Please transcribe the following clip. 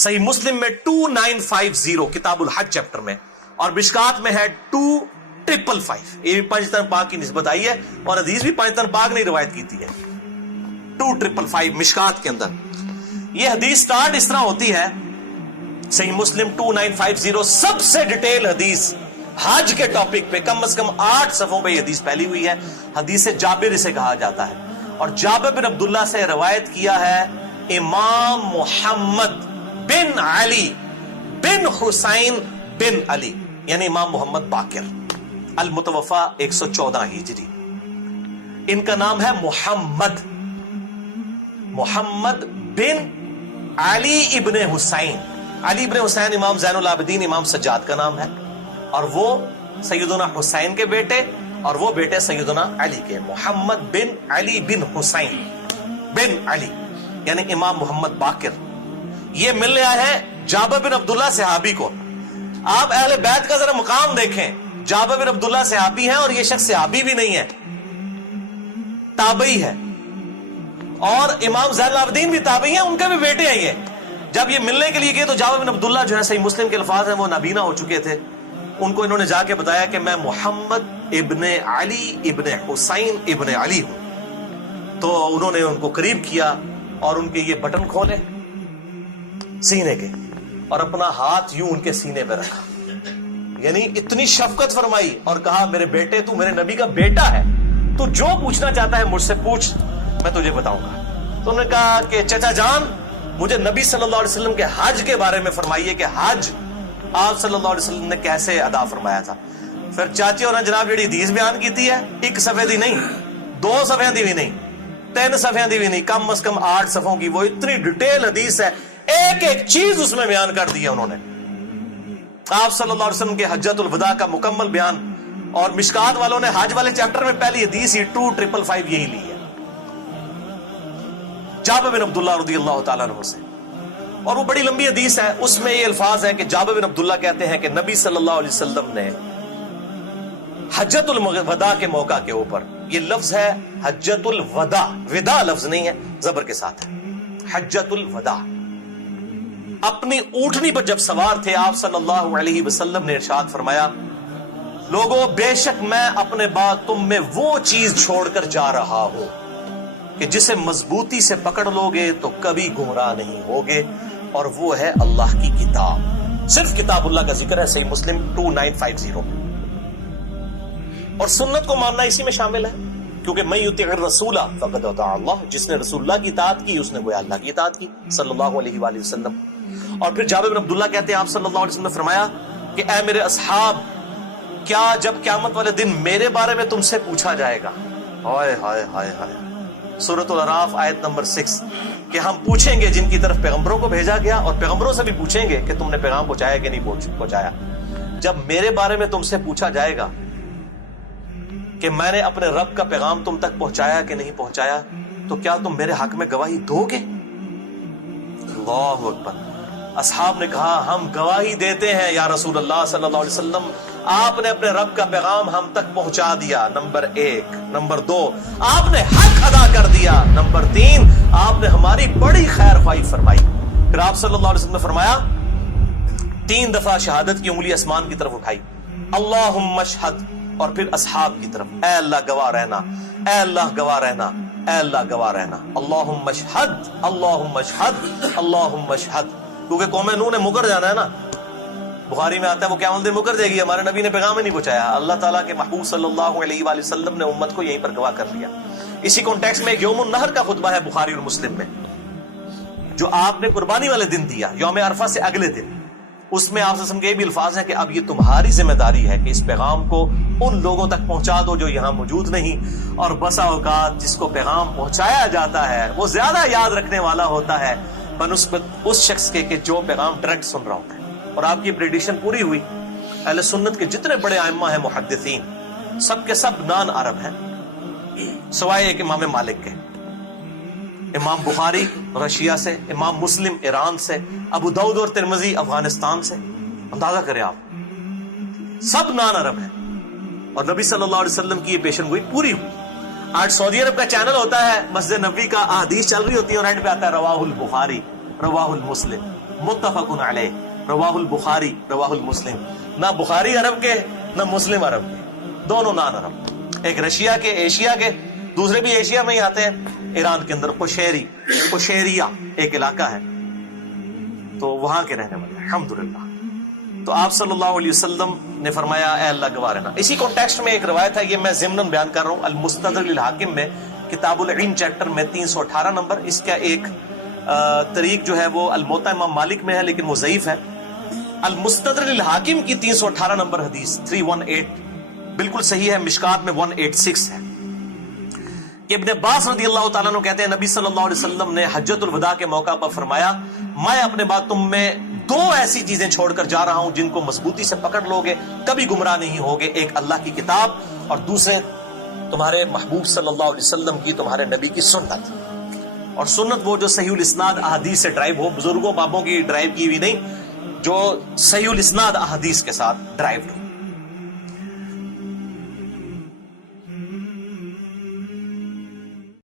सही मुस्लिम में 2950 किताबुल हज चैप्टर में, और मिशकात में है 2555। ये भी पंजतन पाक की निस्बत आई है और हदीस भी पंजतन पाक ने रिवायत की है। 2555 मिशकात के अंदर ये हदीस स्टार्ट इस तरह होती है। सही मुस्लिम 2950 सबसे डिटेल हदीस हज के टॉपिक पे कम से कम 8 सफ़ों पे हदीस फैली हुई है। हदीस जाबिर इसे कहा जाता है, और जाबिर बिन अब्दुल्ला से रवायत किया है इमाम मुहम्मद बिन अली बिन हुसैन बिन अली, यानी इमाम मोहम्मद बाकिर अल मुतवफ़ा 114 हिजरी। इनका नाम है मुहम्मद बिन अली इब्ने हुसैन। अली इब्ने हुसैन इमाम ज़ैनुल आबिदीन इमाम सज्जाद का नाम है, और वो सैयदना हुसैन के बेटे और वो बेटे सैयदना अली के। मोहम्मद बिन अली बिन हुसैन बिन अली यानी इमाम मोहम्मद बाकिर। ये मिलने आए हैं जाबिर बिन अब्दुल्ला सहाबी को। आप अहले बैत का जरा मुकाम देखें। जाबिर बिन अब्दुल्ला सहाबी हैं और ये शख्स सहाबी भी नहीं है, ताबई है, और इमाम ज़ैनुल आबिदीन भी ताबई हैं, उनके भी बेटे हैं ये। जब ये मिलने के लिए गए तो जाबिर बिन अब्दुल्ला जो है, सही मुस्लिम के अल्फाज हैं, वो नाबीना हो चुके थे। उनको इन्होंने जाके बताया कि मैं मोहम्मद इब्ने अली इब्ने हुसैन इब्ने अली हूं। तो उन्होंने उनको करीब किया और उनके ये बटन खोले सीने के, और अपना हाथ यूं उनके सीने पे रखा, यानी इतनी शफकत फरमाई, और कहा मेरे बेटे, तू मेरे नबी का बेटा है, तू जो पूछना चाहता है मुझसे पूछ, मैं तुझे बताऊंगा। तो उन्होंने कहा कि चचा जान, मुझे नबी सल्लल्लाहु अलैहि वसल्लम के हज के बारे में फरमाइए कि हज आप सल्लल्लाहु अलैहि वसल्लम ने कैसे अदा फरमाया था। फिर चाची और जनाब जी हदीस बयान की है, एक सफे दी नहीं, 2 सफे दी भी नहीं, 3 सफे दी भी नहीं, कम से कम 8 सफों की वो इतनी डिटेल हदीस है, एक एक चीज उसमें बयान कर दी है उन्होंने। आप सल्लल्लाहु अलैहि वसल्लम के हज्जतुल वदा का मुकम्मल बयान, और मिशकात वालों ने हज वाले चैप्टर में पहली हदीस ही 2555 यही ली है जाबिर बिन अब्दुल्ला रज़ियल्लाहु तआला अन्हु से, और वो बड़ी लंबी हदीस है। उसमें ये अल्फाज है कि जाबिर बिन अब्दुल्ला कहते हैं कि नबी सल्लल्लाहु अलैहि वसल्लम ने हज्जतुल वदा के मौका के ऊपर, ये लफ्ज है हज्जतुल वदा, विदा लफ्ज नहीं है, जबर के साथ है, हज्जतुल वदा, अपनी ऊंटनी पर जब सवार थे आप सल्लल्लाहु अलैहि वसल्लम ने इरशाद फरमाया, लोगों बेशक मैं अपने बाद तुम में वो चीज छोड़कर जा रहा हूं कि जिसे मजबूती से पकड़ लोगे तो कभी गुमराह नहीं होगे, और वो है अल्लाह की किताब। सिर्फ किताबुल्लाह का जिक्र है सही मुस्लिम 2950। और सुन्नत को मानना इसी में शामिल है, क्योंकि मैं युतिअ रसूला फक़द अता अल्लाह, जिसने रसूलुल्लाह की इताअत की उसने गोया अल्लाह की इताअत की सल्लल्लाहु अलैहि वसल्लम। और फिर जाबिर बिन अब्दुल्ला कहते हैं आप सल्लल्लाहु अलैहि वसल्लम ने फरमाया कि ऐ मेरे असहाब, क्या जब क़यामत वाले दिन मेरे बारे में तुमसे पूछा जाएगा, हाय हाय हाय हाय, सूरतुल अराफ आयत नंबर 6, कि हम पूछेंगे जिनकी तरफ पैगंबरों को भेजा गया, और पैगंबरों से भी पूछेंगे कि तुमने पैगाम पहुंचाया कि नहीं पहुंचाया। जब मेरे बारे में तुमसे पूछा जाएगा कि मैंने अपने रब का पैगाम तुम तक पहुंचाया कि नहीं पहुंचाया, तो क्या तुम मेरे हक में गवाही दोगे? अल्लाहु अकबर। असहाब ने कहा हम गवाही देते हैं या रसूल अल्लाह सल्लल्लाहु अलैहि वसल्लम, आपने अपने रब का पैगाम हम तक पहुंचा दिया, नंबर 1। नंबर 2, आपने हक अदा कर दिया। नंबर 3, आपने हमारी बड़ी खैर ख्वाही फरमाई। फिर आप सल्लल्लाहु अलैहि वसल्लम ने फरमाया, 3 दफा शहादत की उंगली आसमान की तरफ उठाई, अल्लाहुम्मा अशहद, और फिर असहाब की तरफ, ऐ अल्लाह गवाह रहना, ऐ अल्लाह गवाह रहना, ऐ अल्लाह गवाह रहना, अल्लाहुम्मा अशहद, अल्लाहुम्मा अशहद, अल्लाहुम्मा अशहद। क्योंकि कौम नूह ने मुकर जाना है ना, बुखारी में आता है वो क़यामत दिन मुकर जाएगी, हमारे नबी ने पैगाम ही नहीं पहुंचाया। अल्लाह ताला के महबूब सल्लल्लाहु अलैहि वसल्लम ने उम्मत को यहीं पर गवाह कर लिया। इसी कॉन्टेक्स्ट में एक यौमुन नहर का खुतबा है बुखारी और मुस्लिम में, जो आपने कुर्बानी वाले दिन दिया, यौम अरफा से अगले दिन। उसमें आप सल्लल्लाहु अलैहि वसल्लम के भी अल्फाज हैं कि अब ये तुम्हारी जिम्मेदारी है कि इस पैगाम को उन लोगों तक पहुंचा दो जो यहाँ मौजूद नहीं। और बसा औकात जिसको पैगाम पहुंचाया जाता है वो ज्यादा याद रखने वाला होता है बनस्बत उस शख्स के जो पैगाम डायरेक्ट सुन रहा होता है। और आपकी प्रेडिक्शन पूरी हुई। अहले सुन्नत के जितने बड़े आइम्मा हैं मुहद्दिसीन, सब के सब नान अरब हैं सवाए एक इमाम मालिक के। इमाम बुखारी रशिया से, इमाम मुस्लिम ईरान से, अबू दाऊद और तिरमिज़ी अफगानिस्तान से। अंदाजा करें आप, सब नान अरब हैं। और नबी सल्लल्लाहु अलैहि वसल्लम की ये पेशनगोई पूरी हुई। आज सऊदी अरब का चैनल होता है, मस्जिद नबवी का अहादीस चल रही होती है और एंड पे आता है रवाहुल बुखारी। रवाहुल मुस्लिम, मुत्तफकुन अलैह, रवाहुल बुखारी, रवाहुल मुस्लिम। ना बुखारी अरब के ना मुस्लिम अरब के, दोनों नान अरब। एक रशिया के, एशिया के, दूसरे भी एशिया में ही आते हैं, ईरान के अंदर कुशेरिया एक इलाका है, तो वहां के रहने वाले, अल्हम्दुलिल्लाह। तो आप सल्लल्लाहु अलैहि वसल्लम ने फरमाया, ऐ अल्लाह गवाह रहना। इसी कॉन्टेक्स्ट में एक रवायत है, ये मैं ज़िम्नन बयान कर रहा हूँ, अल-मुस्तदरक लिल हाकिम में, किताबुल इल्म चैप्टर में 318 नंबर। इसका एक तरीक जो है वो अल-मुवत्ता इमाम मालिक में है, लेकिन वो ज़ईफ है। अल-मुस्तदरक लिल हाकिम की 318 नंबर हदीस 318 बिल्कुल सही है, मिशकात में 186 है कि इब्न अब्बास रज़ियल्लाहु ताला अन्हु कहते हैं, नबी सल्लल्लाहु अलैहि वसल्लम ने हज्जतुल वदा के मौका पर फरमाया, मैं अपने बाद तुम में दो ऐसी चीजें छोड़कर जा रहा हूं जिनको मजबूती से पकड़ लोगे, कभी गुमराह नहीं होगे। एक अल्लाह की किताब और दूसरे तुम्हारे महबूब सल्लल्लाहु अलैहि वसल्लम की, तुम्हारे नबी की सुन्नत। और सुन्नत वो जो सहीहुल इस्नाद अहादीस से ड्राइव हो, बुजुर्गों बाबों की ड्राइव की हुई नहीं, जो सहीहुल इस्नाद अहादीस के साथ ड्राइव हो।